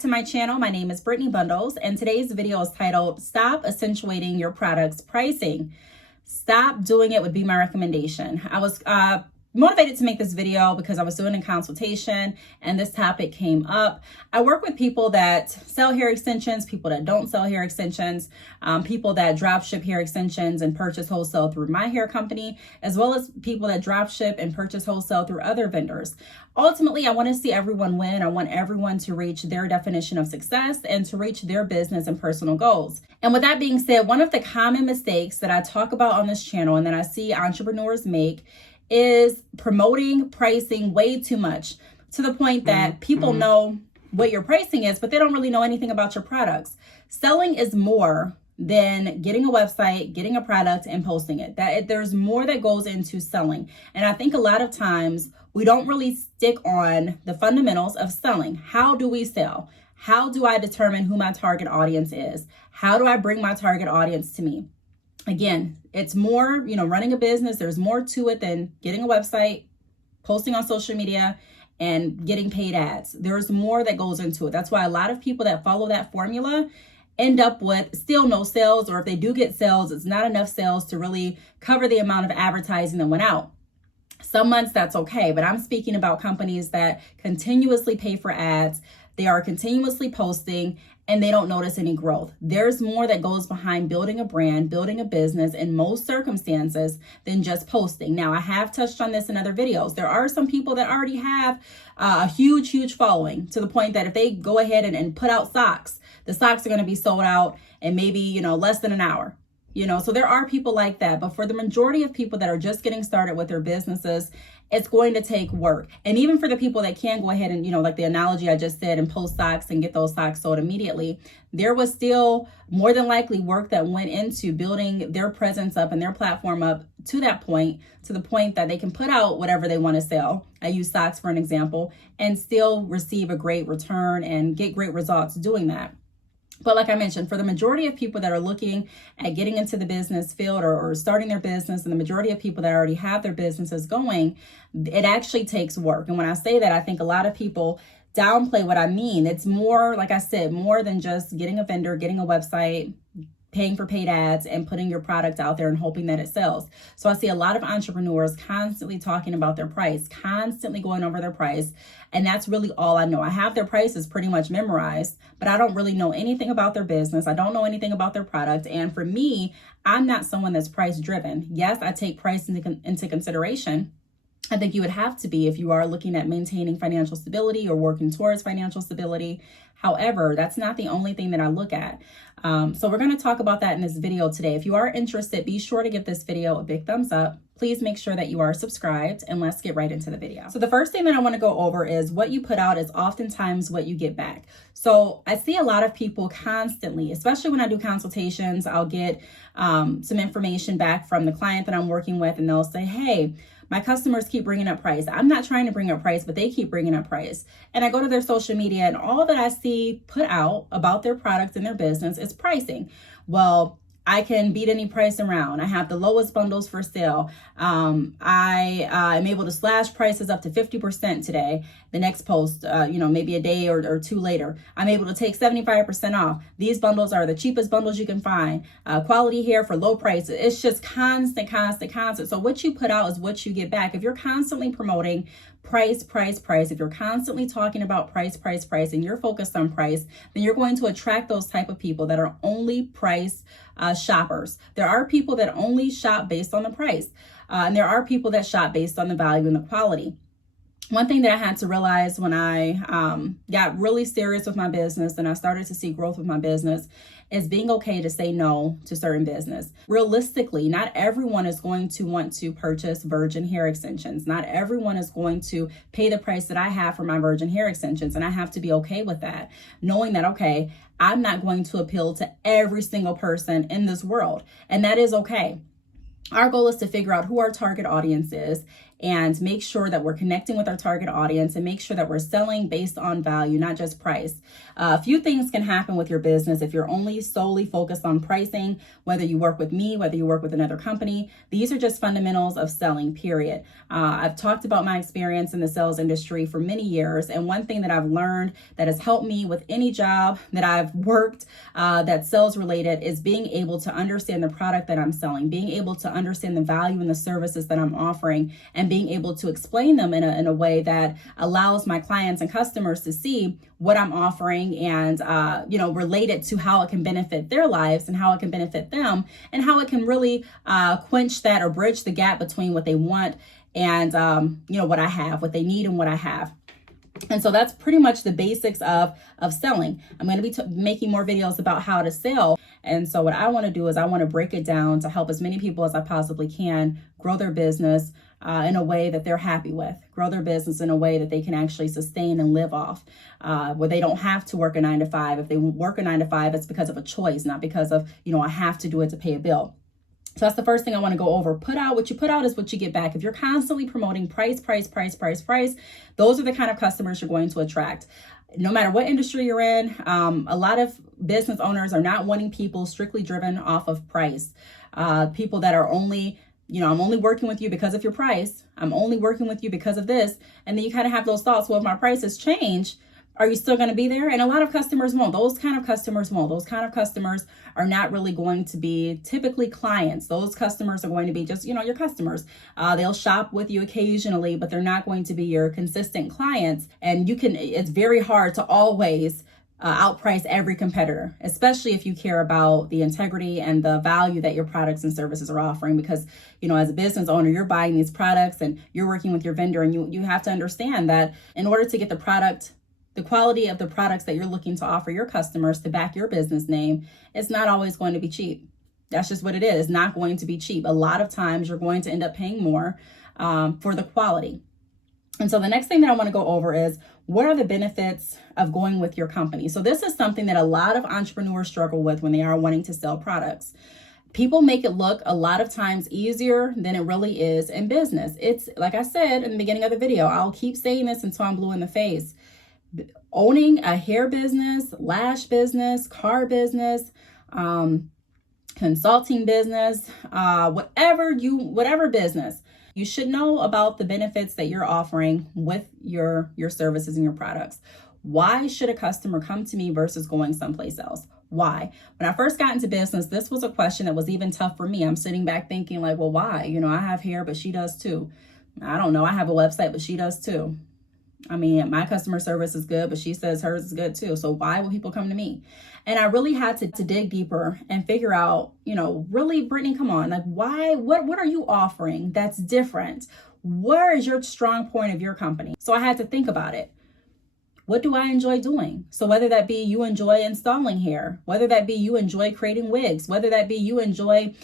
to my channel. My name is Brittney Bundles, and today's video is titled Stop Accentuating Your Product's Pricing. Stop doing it would be my recommendation. I was motivated to make this video because I was doing a consultation and this topic came up. I work with people that sell hair extensions, people that don't sell hair extensions, people that drop ship hair extensions and purchase wholesale through my hair company, as well as people that drop ship and purchase wholesale through other vendors. Ultimately, I want to see everyone win. I want everyone to reach their definition of success and to reach their business and personal goals. And with that being said, one of the common mistakes that I talk about on this channel and that I see entrepreneurs make is promoting pricing way too much, to the point that people know what your pricing is, but they don't really know anything about your products. Selling is more than getting a website, getting a product, and posting it. There's more that goes into selling. And I think a lot of times we don't really stick on the fundamentals of selling. How do we sell? How do I determine who my target audience is? How do I bring my target audience to me? Again, it's more, running a business. There's more to it than getting a website, posting on social media, and getting paid ads. There's more that goes into it. That's why a lot of people that follow that formula end up with still no sales, or if they do get sales, it's not enough sales to really cover the amount of advertising that went out. Some months that's okay, but I'm speaking about companies that continuously pay for ads. They are continuously posting and they don't notice any growth. There's more that goes behind building a brand, building a business in most circumstances than just posting. Now, I have touched on this in other videos. There are some people that already have a huge following, to the point that if they go ahead and put out socks, the socks are going to be sold out in maybe, less than an hour. So there are people like that. But for the majority of people that are just getting started with their businesses, it's going to take work. And even for the people that can go ahead and, like the analogy I just said, and post socks and get those socks sold immediately, there was still more than likely work that went into building their presence up and their platform up to that point, to the point that they can put out whatever they want to sell. I use socks for an example, and still receive a great return and get great results doing that. But like I mentioned, for the majority of people that are looking at getting into the business field or starting their business, and the majority of people that already have their businesses going, it actually takes work. And when I say that, I think a lot of people downplay what I mean. It's more, like I said, more than just getting a vendor, getting a website, paying for paid ads, and putting your product out there and hoping that it sells. So I see a lot of entrepreneurs constantly talking about their price, constantly going over their price. And that's really all I know. I have their prices pretty much memorized, but I don't really know anything about their business. I don't know anything about their product. And for me, I'm not someone that's price driven. Yes, I take price into consideration. I think you would have to be if you are looking at maintaining financial stability or working towards financial stability. However, that's not the only thing that I look at. So we're going to talk about that in this video today. If you are interested, be sure to give this video a big thumbs up. Please make sure that you are subscribed, and let's get right into the video. So the first thing that I want to go over is what you put out is oftentimes what you get back. So I see a lot of people constantly, especially when I do consultations, I'll get some information back from the client that I'm working with, and they'll say, hey, my customers keep bringing up price. I'm not trying to bring up price, but they keep bringing up price. And I go to their social media, and all that I see put out about their products and their business is pricing. Well, I can beat any price around. I have the lowest bundles for sale. I am able to slash prices up to 50% today. The next post, maybe a day or two later, I'm able to take 75% off. These bundles are the cheapest bundles you can find. Quality hair for low prices. It's just constant. So what you put out is what you get back. If you're constantly promoting price, if you're constantly talking about price, and you're focused on price, then you're going to attract those type of people that are only price shoppers. There are people that only shop based on the price, and there are people that shop based on the value and the quality. One thing that I had to realize when I got really serious with my business and I started to see growth with my business is being okay to say no to certain business. Realistically, not everyone is going to want to purchase virgin hair extensions. Not everyone is going to pay the price that I have for my virgin hair extensions. And I have to be okay with that, knowing that, okay, I'm not going to appeal to every single person in this world. And that is okay. Our goal is to figure out who our target audience is and make sure that we're connecting with our target audience and make sure that we're selling based on value, not just price. A few things can happen with your business if you're only solely focused on pricing, whether you work with me, whether you work with another company. These are just fundamentals of selling, period. I've talked about my experience in the sales industry for many years, and one thing that I've learned that has helped me with any job that I've worked that's sales related is being able to understand the product that I'm selling, being able to understand the value in the services that I'm offering, and being able to explain them in a way that allows my clients and customers to see what I'm offering and, relate it to how it can benefit their lives and how it can benefit them and how it can really quench that or bridge the gap between what they want and, what I have, what they need and what I have. And so that's pretty much the basics of selling. I'm going to be making more videos about how to sell. And so what I want to do is I want to break it down to help as many people as I possibly can grow their business in a way that they're happy with, grow their business in a way that they can actually sustain and live off, where they don't have to work a 9-to-5. If they work a 9-to-5, it's because of a choice, not because of, I have to do it to pay a bill. So that's the first thing I want to go over. What you put out is what you get back. If you're constantly promoting price, those are the kind of customers you're going to attract. No matter what industry you're in, a lot of business owners are not wanting people strictly driven off of price. People that are only, I'm only working with you because of your price. I'm only working with you because of this. And then you kind of have those thoughts, well, if my prices change, are you still going to be there? And a lot of customers won't. Those kind of customers won't. Those kind of customers are not really going to be typically clients. Those customers are going to be just, your customers. They'll shop with you occasionally, but they're not going to be your consistent clients. And it's very hard to always outprice every competitor, especially if you care about the integrity and the value that your products and services are offering. Because, as a business owner, you're buying these products and you're working with your vendor, and you have to understand that in order to get the quality of the products that you're looking to offer your customers to back your business name, it's not always going to be cheap. That's just what it is. It's not going to be cheap. A lot of times you're going to end up paying more for the quality. And so the next thing that I want to go over is, what are the benefits of going with your company? So this is something that a lot of entrepreneurs struggle with when they are wanting to sell products. People make it look a lot of times easier than it really is in business. It's like I said in the beginning of the video, I'll keep saying this until I'm blue in the face. Owning a hair business, lash business, car business, consulting business, whatever business, you should know about the benefits that you're offering with your services and your products. Why should a customer come to me versus going someplace else? Why? When I first got into business, this was a question that was even tough for me. I'm sitting back thinking like, well, why? I have hair, but she does too. I don't know. I have a website, but she does too. I mean, my customer service is good, but she says hers is good too. So why will people come to me? And I really had to dig deeper and figure out, really, Brittney, come on, like why, what are you offering that's different? Where is your strong point of your company? So I had to think about it. What do I enjoy doing? So whether that be you enjoy installing hair, whether that be you enjoy creating wigs, whether that be you enjoy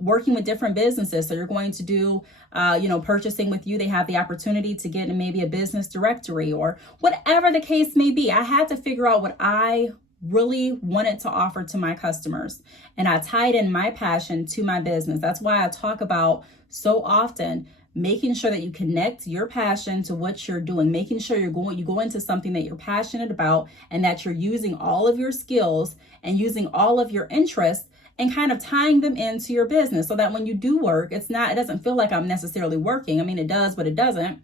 working with different businesses. So you're going to do, purchasing with you. They have the opportunity to get in maybe a business directory or whatever the case may be. I had to figure out what I really wanted to offer to my customers. And I tied in my passion to my business. That's why I talk about so often making sure that you connect your passion to what you're doing, making sure you go into something that you're passionate about and that you're using all of your skills and using all of your interests and kind of tying them into your business so that when you do work, it doesn't feel like I'm necessarily working. I mean, it does, but it doesn't.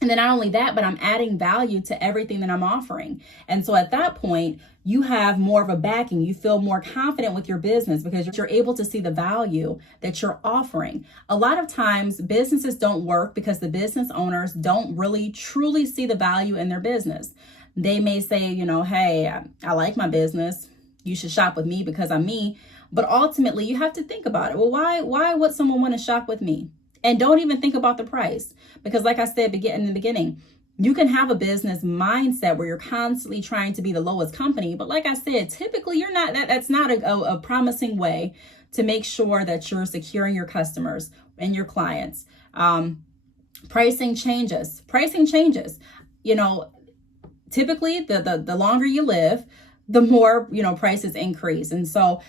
And then not only that, but I'm adding value to everything that I'm offering. And so at that point, you have more of a backing. You feel more confident with your business because you're able to see the value that you're offering. A lot of times businesses don't work because the business owners don't really truly see the value in their business. They may say, hey, I like my business. You should shop with me because I'm me. But ultimately, you have to think about it. Well, why would someone want to shop with me? And don't even think about the price. Because like I said in the beginning, you can have a business mindset where you're constantly trying to be the lowest company. But like I said, typically you're not, that's not a promising way to make sure that you're securing your customers and your clients. Pricing changes. Typically the longer you live, the more, prices increase. And so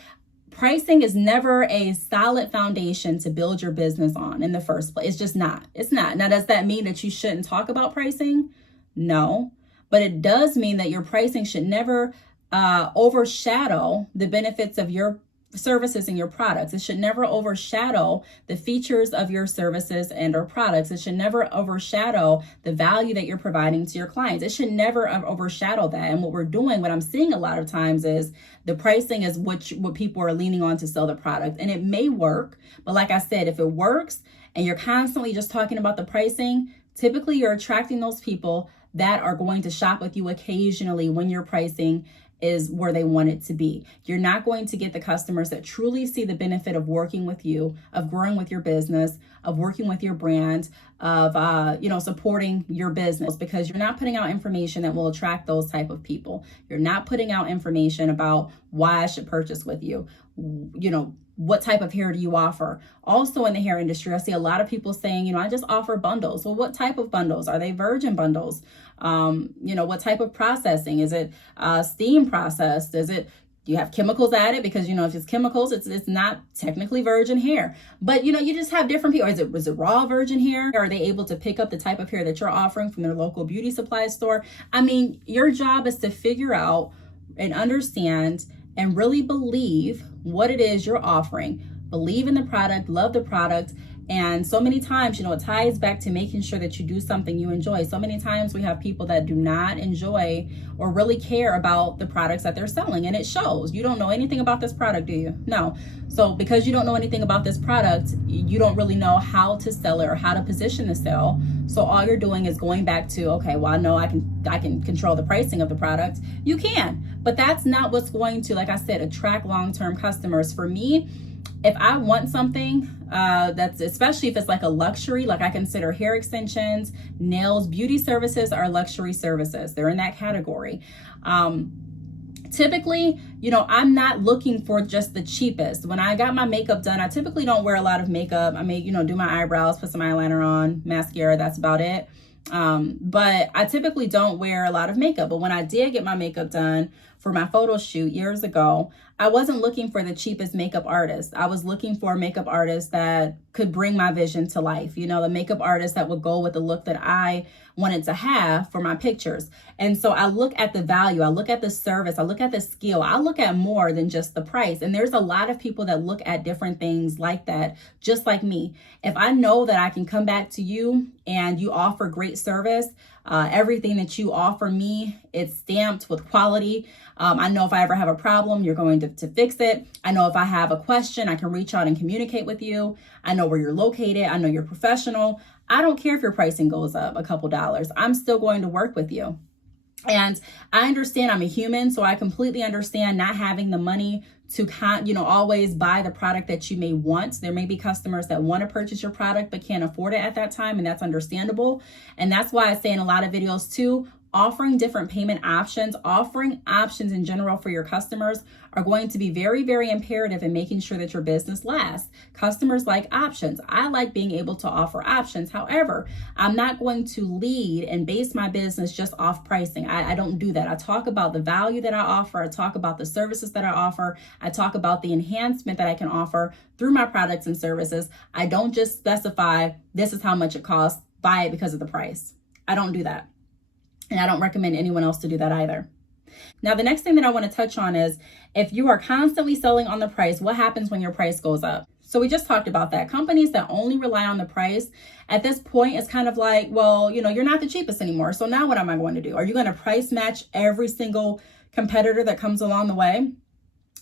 Pricing is never a solid foundation to build your business on in the first place. It's just not. It's not. Now, does that mean that you shouldn't talk about pricing? No. But it does mean that your pricing should never overshadow the benefits of your services and your products. It should never overshadow the features of your services and or products. It should never overshadow the value that you're providing to your clients. It should never overshadow that. And what we're doing, what I'm seeing a lot of times is the pricing is what people are leaning on to sell the product. And it may work, but like I said, if it works and you're constantly just talking about the pricing, typically you're attracting those people that are going to shop with you occasionally when your pricing is where they want it to be. You're not going to get the customers that truly see the benefit of working with you, of growing with your business, of working with your brand, of supporting your business, because you're not putting out information that will attract those type of people. You're not putting out information about why I should purchase with you. What type of hair do you offer? Also in the hair industry, I see a lot of people saying, I just offer bundles. Well, what type of bundles? Are they virgin bundles? What type of processing? Is it steam processed? Do you have chemicals added? Because, if it's chemicals, it's not technically virgin hair. But, you just have different people. Is it raw virgin hair? Are they able to pick up the type of hair that you're offering from their local beauty supply store? I mean, your job is to figure out and understand and really believe what it is you're offering. Believe in the product, love the product. And so many times, it ties back to making sure that you do something you enjoy. So many times we have people that do not enjoy or really care about the products that they're selling. And it shows. You don't know anything about this product, do you? No. So because you don't know anything about this product, you don't really know how to sell it or how to position the sale. So all you're doing is going back to, okay, well, I know I can control the pricing of the product. You can, but that's not what's going to, like I said, attract long-term customers. For me, if I want something that's, especially if it's like a luxury, like I consider hair extensions, nails, beauty services are luxury services. They're in that category. Typically, I'm not looking for just the cheapest. When I got my makeup done, I typically don't wear a lot of makeup. I may, do my eyebrows, put some eyeliner on, mascara, that's about it. But I typically don't wear a lot of makeup. But when I did get my makeup done for my photo shoot years ago, I wasn't looking for the cheapest makeup artist. I was looking for a makeup artist that could bring my vision to life. The makeup artist that would go with the look that I wanted to have for my pictures. And so I look at the value, I look at the service, I look at the skill, I look at more than just the price. And there's a lot of people that look at different things like that, just like me. If I know that I can come back to you and you offer great service, everything that you offer me, it's stamped with quality. I know if I ever have a problem, you're going to fix it. I know if I have a question, I can reach out and communicate with you. I know where you're located. I know you're professional. I don't care if your pricing goes up a couple dollars. I'm still going to work with you. And I understand I'm a human, so I completely understand not having the money to always buy the product that you may want. There may be customers that want to purchase your product but can't afford it at that time, and that's understandable. And that's why I say in a lot of videos too, offering different payment options, offering options in general for your customers are going to be very, very imperative in making sure that your business lasts. Customers like options. I like being able to offer options. However, I'm not going to lead and base my business just off pricing. I don't do that. I talk about the value that I offer. I talk about the services that I offer. I talk about the enhancement that I can offer through my products and services. I don't just specify this is how much it costs, buy it because of the price. I don't do that. And I don't recommend anyone else to do that either. Now, the next thing that I want to touch on is if you are constantly selling on the price, what happens when your price goes up? So we just talked about that. Companies that only rely on the price at this point, it's kind of like, well, you're not the cheapest anymore. So now what am I going to do? Are you going to price match every single competitor that comes along the way?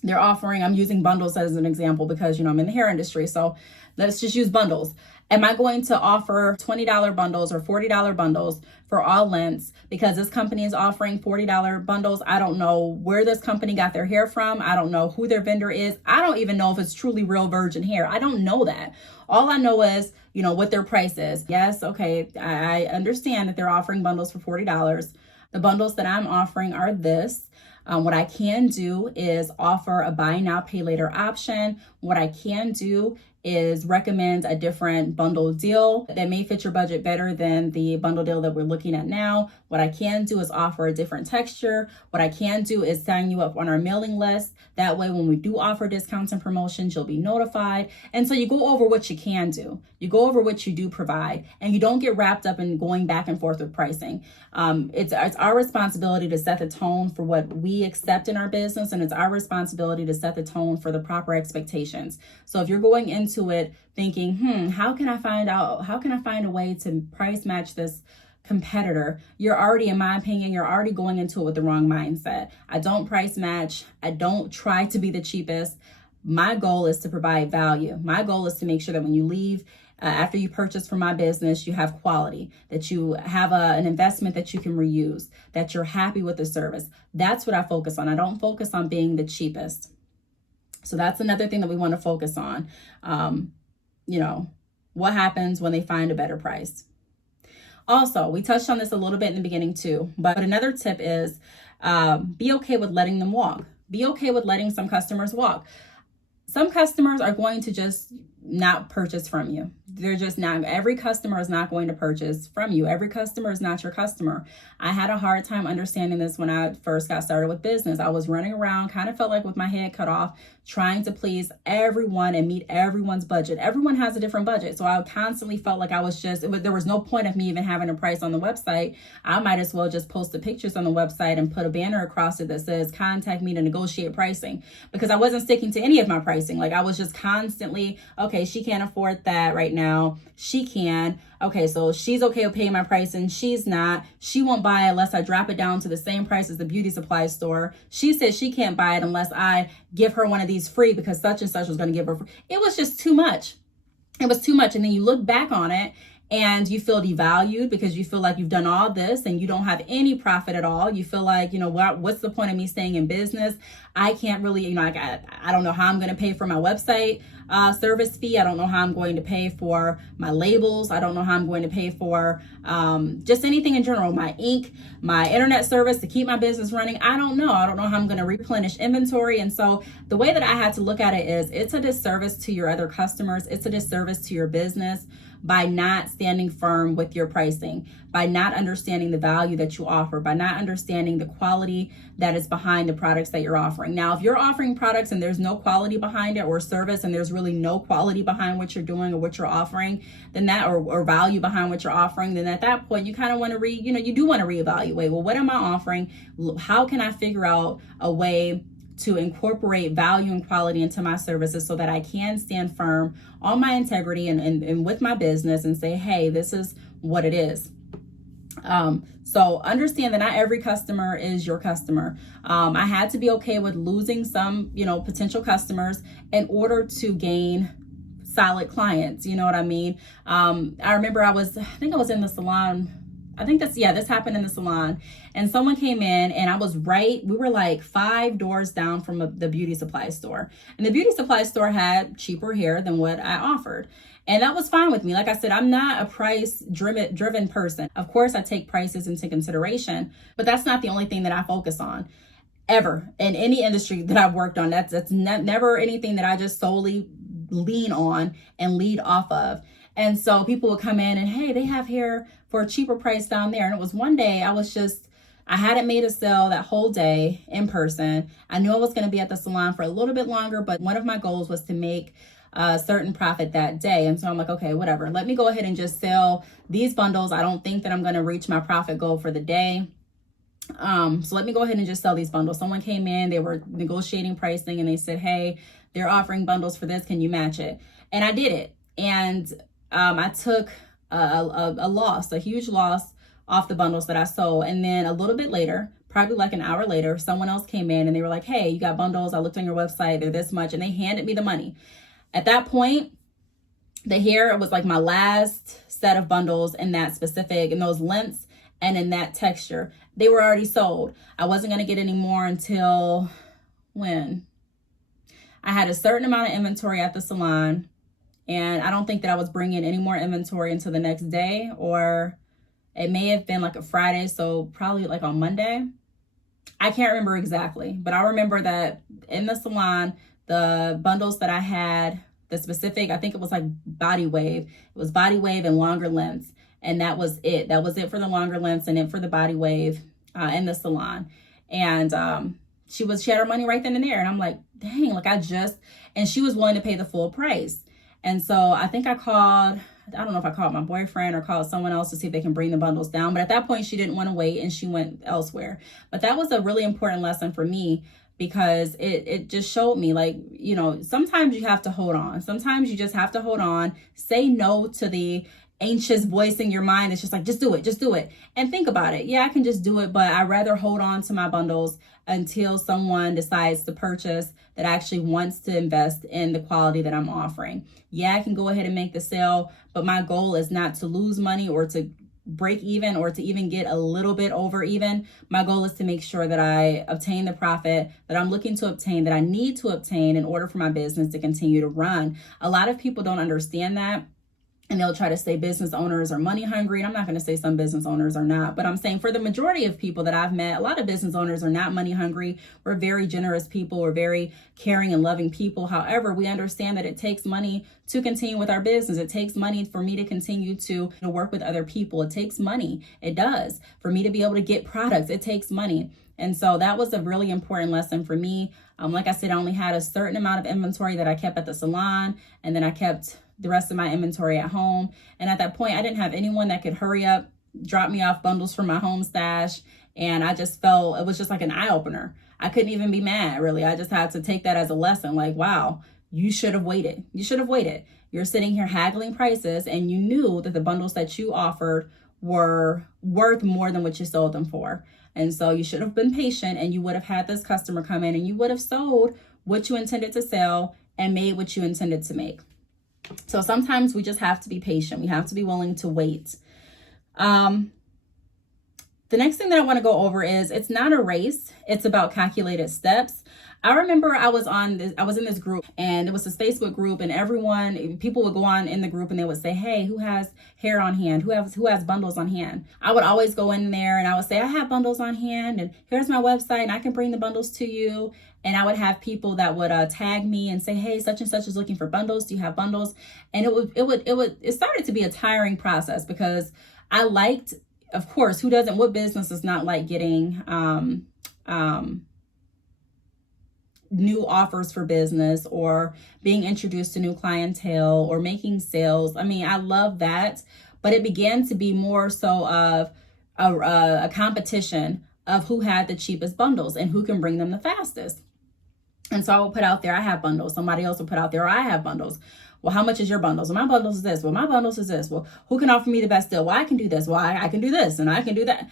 They're offering, I'm using bundles as an example because, I'm in the hair industry. So let's just use bundles. Am I going to offer $20 bundles or $40 bundles for all lengths because this company is offering $40 bundles? I don't know where this company got their hair from. I don't know who their vendor is. I don't even know if it's truly real virgin hair. I don't know that. All I know is, what their price is. Yes, okay, I understand that they're offering bundles for $40. The bundles that I'm offering are this. What I can do is offer a buy now, pay later option. What I can do is recommend a different bundle deal that may fit your budget better than the bundle deal that we're looking at now. What I can do is offer a different texture. What I can do is sign you up on our mailing list. That way, when we do offer discounts and promotions, you'll be notified. And so you go over what you can do. You go over what you do provide, and you don't get wrapped up in going back and forth with pricing. It's our responsibility to set the tone for what we accept in our business, and it's our responsibility to set the tone for the proper expectations. So if you're going into it thinking, how can I find a way to price match this competitor, you're already, in my opinion, you're already going into it with the wrong mindset. I don't price match. I don't try to be the cheapest. My goal is to provide value. My goal is to make sure that when you leave, after you purchase from my business, you have quality, that you have an investment that you can reuse, that you're happy with the service. That's what I focus on. I don't focus on being the cheapest. So that's another thing that we want to focus on. What happens when they find a better price? Also, we touched on this a little bit in the beginning too, but another tip is be okay with letting them walk. Be okay with letting some customers walk. Some customers are going to just not purchase from you. They're just not, every customer is not going to purchase from you. Every customer is not your customer. I had a hard time understanding this when I first got started with business. I was running around, kind of felt like with my head cut off, trying to please everyone and meet everyone's budget. Everyone has a different budget. So I constantly felt like there was no point of me even having a price on the website. I might as well just post the pictures on the website and put a banner across it that says, contact me to negotiate pricing, because I wasn't sticking to any of my pricing. Like I was just constantly, okay, she can't afford that right now. She can. Okay, so she's okay with paying my price and she's not. She won't buy it unless I drop it down to the same price as the beauty supply store. She said she can't buy it unless I give her one of these free because such and such was going to give her free. It was just too much. It was too much. And then you look back on it and you feel devalued because you feel like you've done all this and you don't have any profit at all. You feel like, what's the point of me staying in business? I can't really, I don't know how I'm going to pay for my website service fee. I don't know how I'm going to pay for my labels. I don't know how I'm going to pay for just anything in general, my ink, my internet service to keep my business running. I don't know. I don't know how I'm going to replenish inventory. And so the way that I had to look at it is it's a disservice to your other customers. It's a disservice to your business by not standing firm with your pricing, by not understanding the value that you offer, by not understanding the quality that is behind the products that you're offering. Now, if you're offering products and there's no quality behind it, or service and there's really no quality behind what you're doing or what you're offering, then that, or value behind what you're offering, then at that point you kind of want to you do want to reevaluate. Well, what am I offering? How can I figure out a way to incorporate value and quality into my services so that I can stand firm on my integrity and with my business and say, hey, this is what it is. So understand that not every customer is your customer. I had to be okay with losing some, potential customers in order to gain solid clients. You know what I mean? I remember I think I was in the salon. This happened in the salon, and someone came in and we were like 5 doors down from the beauty supply store, and the beauty supply store had cheaper hair than what I offered. And that was fine with me. Like I said, I'm not a price driven person. Of course, I take prices into consideration, but that's not the only thing that I focus on ever in any industry that I've worked on. That's never anything that I just solely lean on and lead off of. And so people would come in and, hey, they have hair for a cheaper price down there. And it was one day I hadn't made a sale that whole day in person. I knew I was going to be at the salon for a little bit longer, but one of my goals was to make a certain profit that day. And so I'm like, okay, whatever. Let me go ahead and just sell these bundles. I don't think that I'm going to reach my profit goal for the day. So let me go ahead and just sell these bundles. Someone came in, they were negotiating pricing, and they said, hey, they're offering bundles for this. Can you match it? And I did it. And I took a huge loss off the bundles that I sold. And then a little bit later, probably like an hour later, someone else came in and they were like, hey, you got bundles. I looked on your website. They're this much. And they handed me the money. At that point, the hair was like my last set of bundles in those lengths and in that texture. They were already sold. I wasn't going to get any more until when? I had a certain amount of inventory at the salon. And I don't think that I was bringing any more inventory until the next day, or it may have been like a Friday. So probably like on Monday. I can't remember exactly, but I remember that in the salon, the bundles that I had the specific, I think it was like body wave. It was body wave and longer lengths. And that was it. That was it for the longer lengths and it for the body wave in the salon. And she had her money right then and there. And I'm like, dang, like and she was willing to pay the full price. And so I think I don't know if I called my boyfriend or called someone else to see if they can bring the bundles down. But at that point, she didn't want to wait and she went elsewhere. But that was a really important lesson for me, because it just showed me, like, you know, sometimes you have to hold on. Sometimes you just have to hold on, say no to the anxious voice in your mind. It's just like, just do it. And think about it. Yeah, I can just do it, but I'd rather hold on to my bundles until someone decides to purchase that actually wants to invest in the quality that I'm offering. Yeah, I can go ahead and make the sale, but my goal is not to lose money or to break even or to even get a little bit over even. My goal is to make sure that I obtain the profit that I'm looking to obtain, that I need to obtain in order for my business to continue to run. A lot of people don't understand that. And they'll try to say business owners are money hungry. And I'm not going to say some business owners are not, but I'm saying for the majority of people that I've met, a lot of business owners are not money hungry. We're very generous people. We're very caring and loving people. However, we understand that it takes money to continue with our business. It takes money for me to continue to work with other people. It takes money. It does. For me to be able to get products, it takes money. And so that was a really important lesson for me. Like I said, I only had a certain amount of inventory that I kept at the salon, and then I kept the rest of my inventory at home. And at that point, I didn't have anyone that could hurry up, drop me off bundles from my home stash. And I just felt it was just like an eye opener. I couldn't even be mad, really. I just had to take that as a lesson. Like, wow, you should have waited. You should have waited. You're sitting here haggling prices and you knew that the bundles that you offered were worth more than what you sold them for. And so you should have been patient, and you would have had this customer come in and you would have sold what you intended to sell and made what you intended to make. So sometimes we just have to be patient. We have to be willing to wait. The next thing that I want to go over is it's not a race. It's about calculated steps. I remember I was in this group, and it was this Facebook group, and people would go on in the group and they would say, hey, who has hair on hand? Who has bundles on hand? I would always go in there and I would say, I have bundles on hand, and here's my website and I can bring the bundles to you. And I would have people that would tag me and say, hey, such and such is looking for bundles. Do you have bundles? And it started to be a tiring process, because I liked, of course, what business is not like getting new offers for business, or being introduced to new clientele, or making sales. I mean, I love that, but it began to be more so of a competition of who had the cheapest bundles and who can bring them the fastest. And so I will put out there, I have bundles. Somebody else will put out there, I have bundles. Well, how much is your bundles? Well, my bundles is this. Well, my bundles is this. Well, who can offer me the best deal? Well, I can do this. Well, I can do this, and I can do that.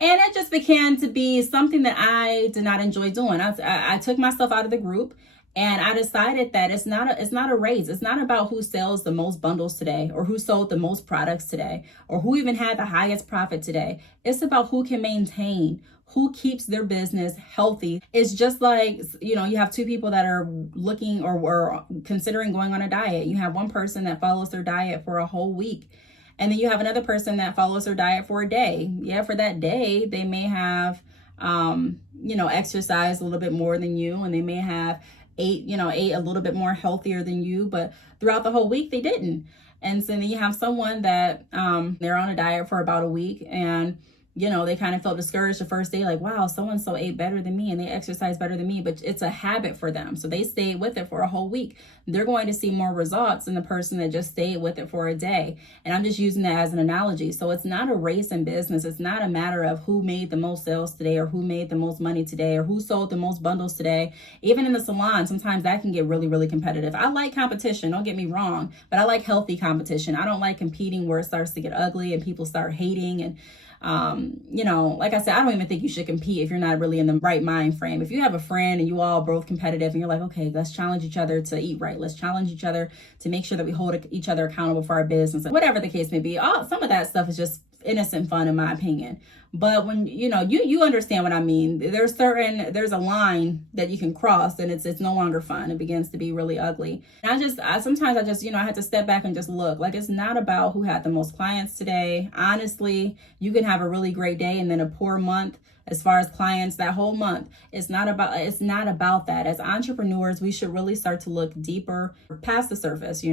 And it just began to be something that I did not enjoy doing. I took myself out of the group, and I decided that it's not a race. It's not about who sells the most bundles today, or who sold the most products today, or who even had the highest profit today. It's about who can maintain, who keeps their business healthy. It's just like, you have two people that are looking or considering going on a diet. You have one person that follows their diet for a whole week. And then you have another person that follows their diet for a day. Yeah, for that day, they may have, exercised a little bit more than you, and they may have ate a little bit more healthier than you, but throughout the whole week, they didn't. And so then you have someone that they're on a diet for about a week, and they kind of felt discouraged the first day, like, wow, so-and-so ate better than me and they exercised better than me, but it's a habit for them. So they stayed with it for a whole week. They're going to see more results than the person that just stayed with it for a day. And I'm just using that as an analogy. So it's not a race in business. It's not a matter of who made the most sales today, or who made the most money today, or who sold the most bundles today. Even in the salon, sometimes that can get really, really competitive. I like competition, don't get me wrong, but I like healthy competition. I don't like competing where it starts to get ugly and people start hating. And like I said, I don't even think you should compete if you're not really in the right mind frame. If you have a friend and you all both competitive and you're like, okay, let's challenge each other to eat right. Let's challenge each other to make sure that we hold each other accountable for our business, whatever the case may be. Some of that stuff is just innocent fun, in my opinion. But when you understand what I mean, there's a line that you can cross, and it's no longer fun. It begins to be really ugly. And sometimes I had to step back and just look. Like, it's not about who had the most clients today. Honestly, you can have a really great day and then a poor month as far as clients that whole month. It's not about that. As entrepreneurs, we should really start to look deeper past the surface.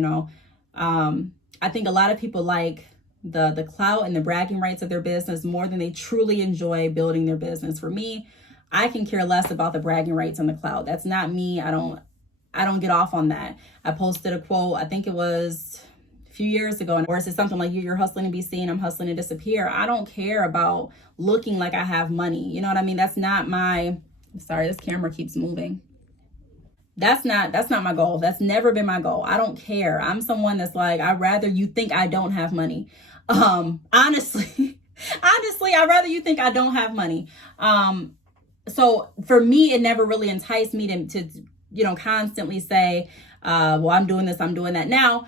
I think a lot of people like the clout and the bragging rights of their business more than they truly enjoy building their business. For me, I can care less about the bragging rights and the clout. That's not me. I don't get off on that. I posted a quote, I think it was a few years ago, where it said something like, you're hustling to be seen, I'm hustling to disappear. I don't care about looking like I have money. You know what I mean? That's not my, sorry, this camera keeps moving. That's not my goal. That's never been my goal. I don't care. I'm someone that's like, I'd rather you think I don't have money. Honestly, I'd rather you think I don't have money. So for me, it never really enticed me to constantly say, well, I'm doing this, I'm doing that. Now,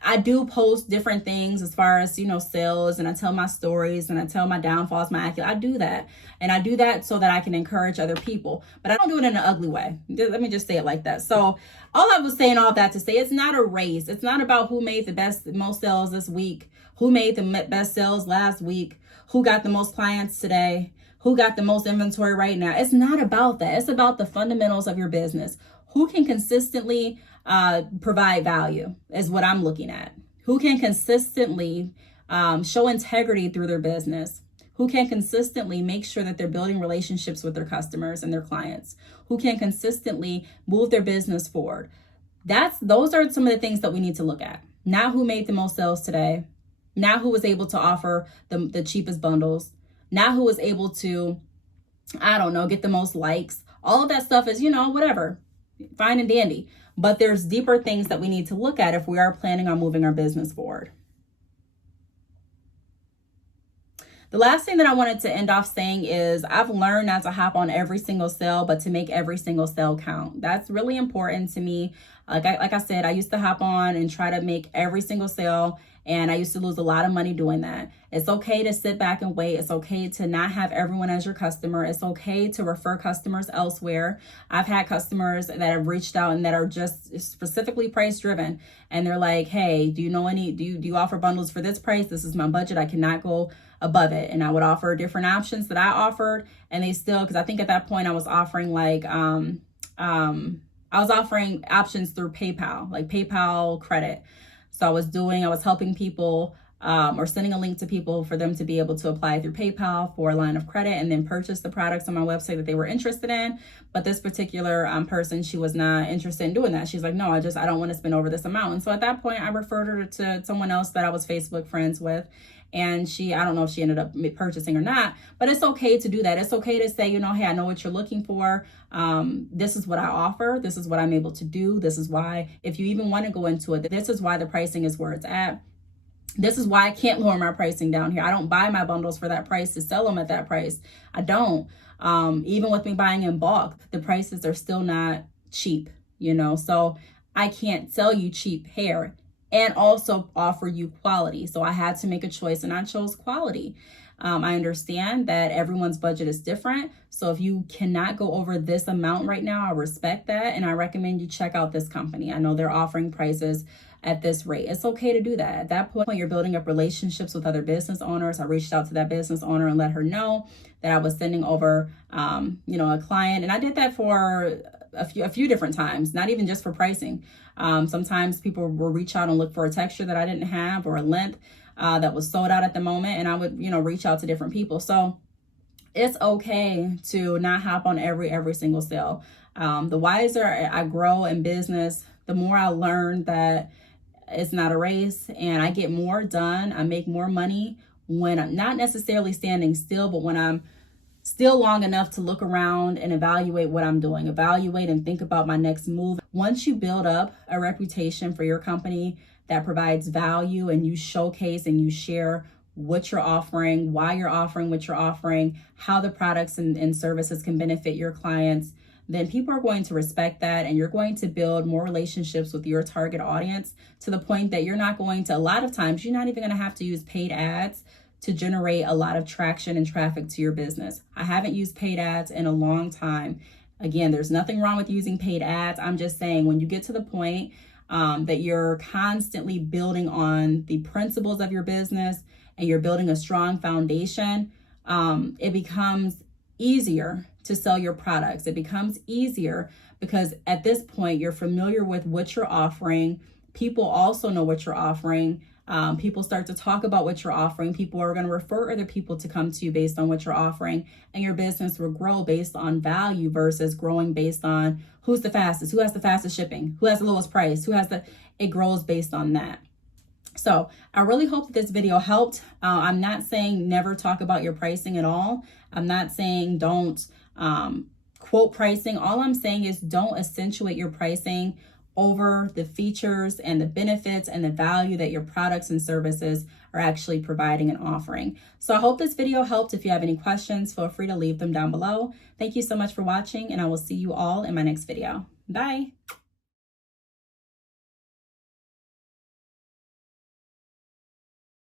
I do post different things as far as, sales, and I tell my stories and I tell my downfalls, my accolades. I do that. And I do that so that I can encourage other people, but I don't do it in an ugly way. Let me just say it like that. So all I was saying all that to say, it's not a race. It's not about who made the most sales this week, who made the best sales last week, who got the most clients today, who got the most inventory right now. It's not about that. It's about the fundamentals of your business. Who can consistently provide value is what I'm looking at. Who can consistently show integrity through their business? Who can consistently make sure that they're building relationships with their customers and their clients? Who can consistently move their business forward? Those are some of the things that we need to look at. Not who made the most sales today. Not who was able to offer the cheapest bundles. Not who was able to, get the most likes. All of that stuff is, whatever, fine and dandy. But there's deeper things that we need to look at if we are planning on moving our business forward. The last thing that I wanted to end off saying is I've learned not to hop on every single sale, but to make every single sale count. That's really important to me. Like I said, I used to hop on and try to make every single sale, and I used to lose a lot of money doing that. It's okay to sit back and wait. It's okay to not have everyone as your customer. It's okay to refer customers elsewhere. I've had customers that have reached out and that are just specifically price driven. And they're like, hey, do you offer bundles for this price? This is my budget. I cannot go above it. And I would offer different options that I offered. And they still, because I think at that point I was offering I was offering options through PayPal, like PayPal credit. So I was helping people or sending a link to people for them to be able to apply through PayPal for a line of credit and then purchase the products on my website that they were interested in. But this particular person, she was not interested in doing that. She's like, no, I don't want to spend over this amount. And so at that point, I referred her to someone else that I was Facebook friends with. And I don't know if she ended up purchasing or not, but it's okay to do that. It's okay to say, hey, I know what you're looking for. This is what I offer. This is what I'm able to do. This is why, if you even want to go into it, this is why the pricing is where it's at. This is why I can't lower my pricing down here. I don't buy my bundles for that price to sell them at that price. I don't. Even with me buying in bulk, the prices are still not cheap, so I can't sell you cheap hair and also offer you quality. So I had to make a choice, and I chose quality. I understand that everyone's budget is different. So if you cannot go over this amount right now, I respect that. And I recommend you check out this company. I know they're offering prices at this rate. It's okay to do that. At that point, you're building up relationships with other business owners. I reached out to that business owner and let her know that I was sending over, a client. And I did that for a few different times, not even just for pricing. Sometimes people will reach out and look for a texture that I didn't have or a length that was sold out at the moment. And I would, reach out to different people. So it's okay to not hop on every single sale. The wiser I grow in business, the more I learn that it's not a race, and I get more done. I make more money when I'm not necessarily standing still, but when I'm still long enough to look around and evaluate what I'm doing, evaluate and think about my next move. Once you build up a reputation for your company that provides value, and you showcase and you share what you're offering, why you're offering what you're offering, how the products and services can benefit your clients, then people are going to respect that, and you're going to build more relationships with your target audience to the point that you're not going to, a lot of times, you're not even going to have to use paid ads to generate a lot of traction and traffic to your business. I haven't used paid ads in a long time. Again, there's nothing wrong with using paid ads. I'm just saying, when you get to the point that you're constantly building on the principles of your business and you're building a strong foundation, it becomes easier to sell your products. It becomes easier because at this point, you're familiar with what you're offering. People also know what you're offering. People start to talk about what you're offering. People are going to refer other people to come to you based on what you're offering, and your business will grow based on value versus growing based on who's the fastest, who has the fastest shipping, who has the lowest price, it grows based on that. So I really hope that this video helped. I'm not saying never talk about your pricing at all. I'm not saying don't quote pricing. All I'm saying is don't accentuate your pricing over the features and the benefits and the value that your products and services are actually providing and offering. So I hope this video helped. If you have any questions, feel free to leave them down below. Thank you so much for watching, and I will see you all in my next video. Bye.